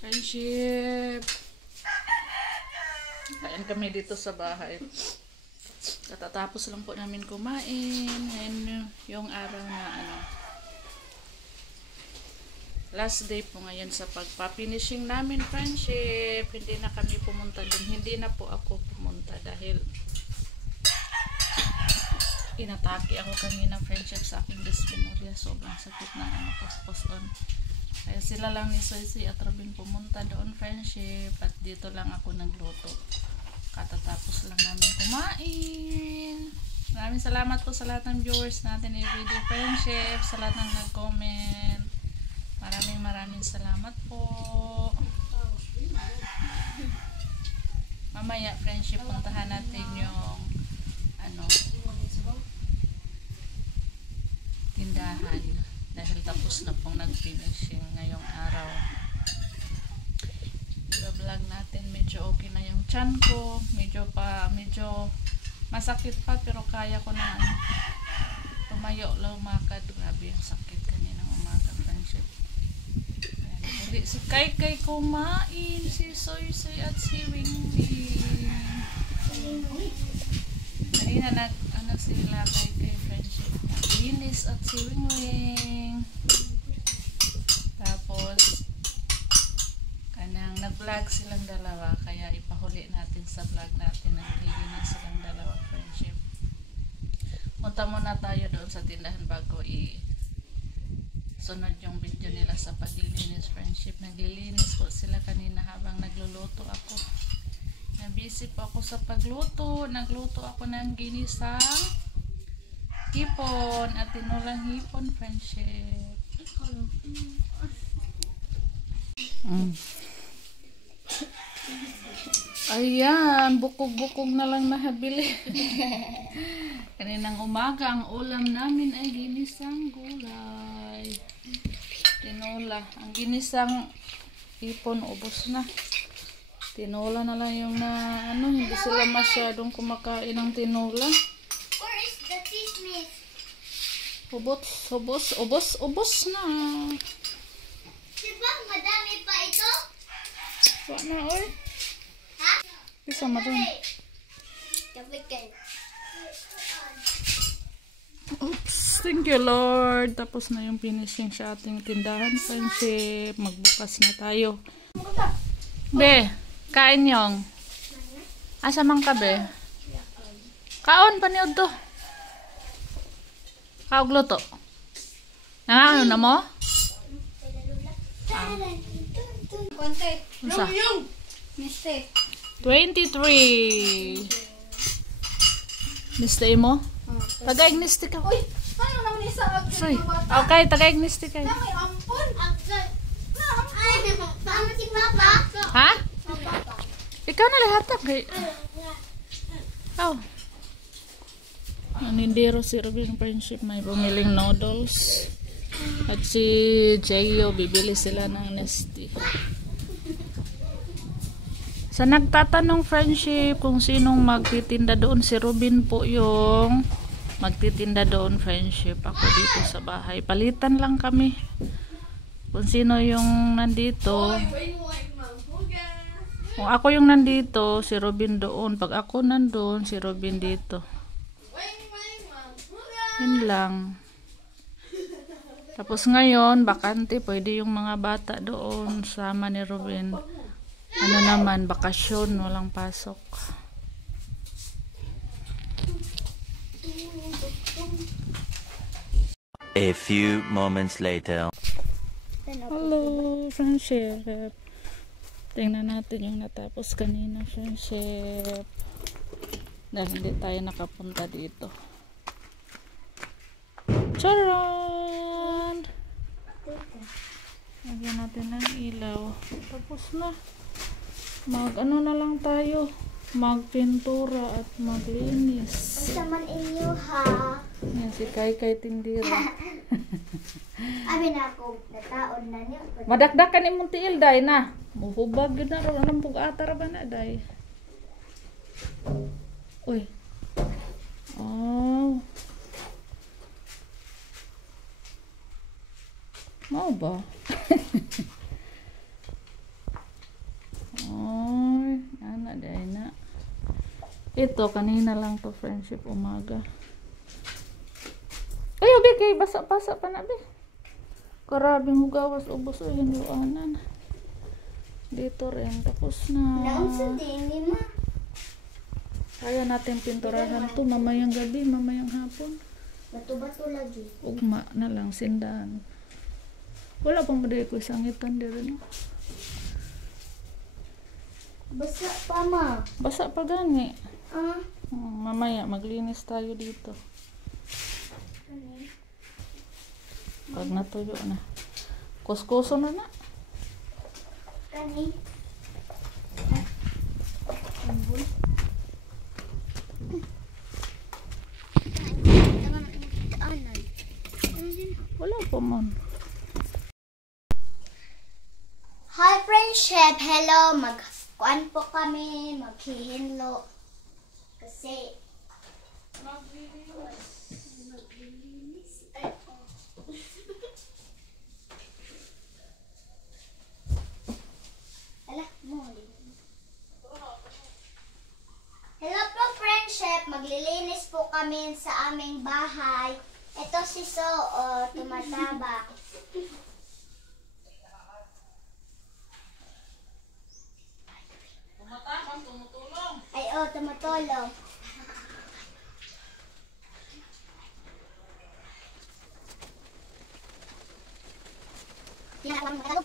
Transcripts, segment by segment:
Friendship. Kain kami dito sa bahay. Katatapos lang po namin kumain. Ngayon yung araw na last day po ngayon sa pagpa-finishing namin, friendship. Hindi na kami pumunta dun. Hindi na po ako pumunta dahil inatake ako kanina, friendship, sa aking dysmenorrhea. Sobrang sakit na post-on. Kaya sila lang ni Soysi at Robin pumunta doon, friendship. At dito lang ako nagluto. Katatapos lang namin kumain. Maraming salamat po sa lahat ng viewers natin everyday, friendship. Sa lahat ng nag-comment. Maraming salamat po. Mamaya, friendship, puntahan natin yung tindahan. Dahil tapos na pong nag-finishing ngayong araw. Vlog natin, medyo okay na yung tiyan ko. Medyo masakit pa, pero kaya ko na tumayo, lumakad. Grabe yung sakit kaninang umaga, friendship. Uli si Kai kumain, si Soy at si Wingwing. Kanina sila Kai, friendship. Linis at si Wingwing. Tapos kanang nag-vlog silang dalawa, kaya ipahuli natin sa vlog natin ang linis silang dalawa, friendship. Punta muna tayo doon sa tindahan bago sunod yung video nila sa paglilinis, friendship. Naglilinis po sila kanina habang nagluluto ako. Nabisi po ako sa pagluto. Nagluto ako ng ginisang hipon at tinulang hipon, friendship. Ayan, bukog-bukog na lang nahabili. Kaninang umaga, ang ulam namin ay ginisang gulay. Tinola. Ang ginisang hipon, ubos na. Tinola na lang yung hindi sila masyadong kumakain ng tinola. Where is the chismis? Ubos na. Diba, madami pa ito? Wala na, oy. Ha? Isa mo dun. Kapit. Oops, thank you Lord. Tapos na yung finishing sa ating tindahan, friendship. Magbukas na tayo. Be, kain yung. Asa man ka, be? Kaon pa niyo to. Kaog luto. Nangano na mo? Konti. Usa? Mistake. 23. Mistake mo? Taga-ignistic ka. Uy, ano naman isa Sorry. Okay, taga-ignistic ka. May ampon. Ay, tama si Papa. Ha? Ikaw na lahat ka. Oh. Nanindero si Robin, friendship. May bumiling noodles. At si Jayo, bibili sila ng Nesty. Sa nagtatanong, friendship, kung sinong magtitinda doon, si Robin po yung magtitinda doon, friendship. Ako dito sa bahay. Palitan lang kami. Kung sino yung nandito. Kung ako yung nandito, si Robin doon. Pag ako nandun, si Robin dito. Yun lang. Tapos ngayon, bakante, pwede yung mga bata doon, sama ni Robin. Ano naman, bakasyon, walang pasok. A few moments later. Hello, friendship. Tingnan natin yung natapos kanina, friendship. Dahil hindi tayo nakapunta dito. Charan! Lagyan natin ng ilaw. Tapos na. Ano na lang tayo. Magpintura at maglinis. Saman inyo ha. Yan si Kai Tindira. Abi na ako, nataon na niyo. Madakdakan ni Muntiil, day na. Muhubag yun na ron. Anong pag-atar ba na, day? Uy. Oh. Mau ba? Ito, kanina lang to friendship umaga. Ay, obi kay basa-basa pa na be. Karabing hugawas ubos o hinuanan. Dito rin, tapos na. Naunsa din ni ma. Kaya natin pinturahan to mamayang gabi, mamayang hapon. Bato-bato lagi. Ugma na lang, sindahan. Wala pang maday ko isangitan din. No? Basa pa ma. Basa pa gani. Ah. Mamaya, maglinis tayo dito. Pag natuyo na. Kuskuso na na. Kani. Wala pa man. Hi friendship, hello. Magkuan po kami, maghihinlo. Kasi maglilinis. Ala, mo. Hello po friendship, maglilinis po kami sa aming bahay. Ito si So, tumataba. Tumutulong. Ay, tumutulong. Tingnan lang mga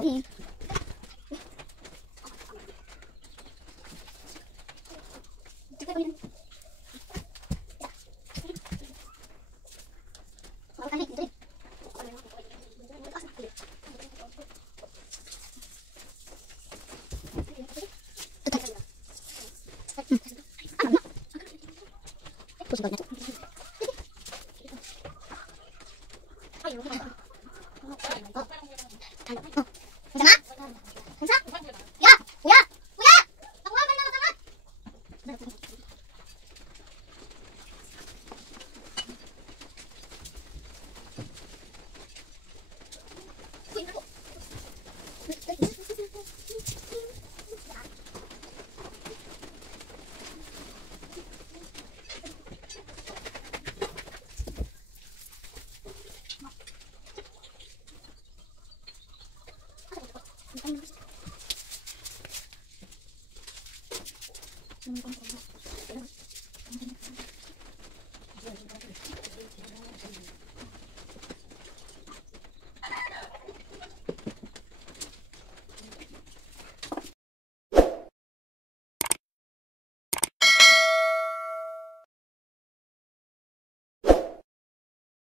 okay. Gusto mo kong